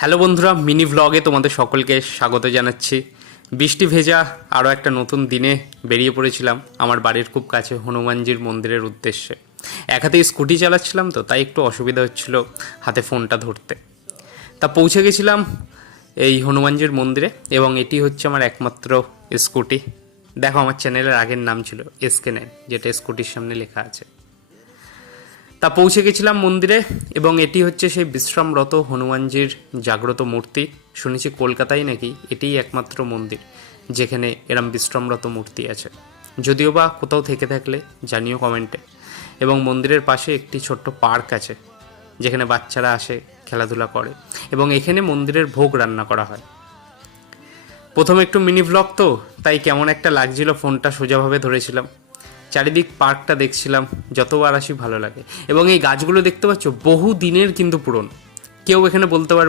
Hello বন্ধুরা, mini ভ্লগে তোমাদের সকলকে স্বাগত জানাচ্ছি। বৃষ্টি ভেজা আরও একটা নতুন দিনে বেরিয়ে পড়েছিলাম আমার বাড়ির খুব কাছে হনুমানজির মন্দিরের উদ্দেশ্যে। এক হাতে স্কুটি চালাচ্ছিলাম তো, তাই একটু অসুবিধা হচ্ছিল হাতে ফোনটা ধরতে। তা পৌঁছে গেছিলাম এই হনুমানজির মন্দিরে, এবং এটি হচ্ছে আমার একমাত্র স্কুটি। দেখো, আমার চ্যানেলের আগের নাম ছিল SK9, যেটা স্কুটির সামনে লেখা আছে। তা পৌঁছে গেছিলাম মন্দিরে, এবং এটি হচ্ছে সেই বিশ্রামরত হনুমানজির জাগ্রত মূর্তি। শুনেছি কলকাতায় নাকি এটিই একমাত্র মন্দির যেখানে এরম বিশ্রামরত মূর্তি আছে। যদিও বা কোথাও থেকে থাকলে জানিও কমেন্টে। এবং মন্দিরের পাশে একটি ছোট্ট পার্ক আছে যেখানে বাচ্চারা আসে, খেলাধুলা করে, এবং এখানে মন্দিরের ভোগ রান্না করা হয়। প্রথমে একটু মিনি ভ্লগ তো, তাই কেমন একটা লাগছিল, ফোনটা সোজাভাবে ধরেছিলাম, চারিদিক পার্কটা দেখছিলাম। যতবার আসি ভালো লাগে। এবং এই গাছগুলো দেখতে পাচ্ছ, বহু দিনের কিন্তু পুরনো। কেউ এখানে বলতে পারবে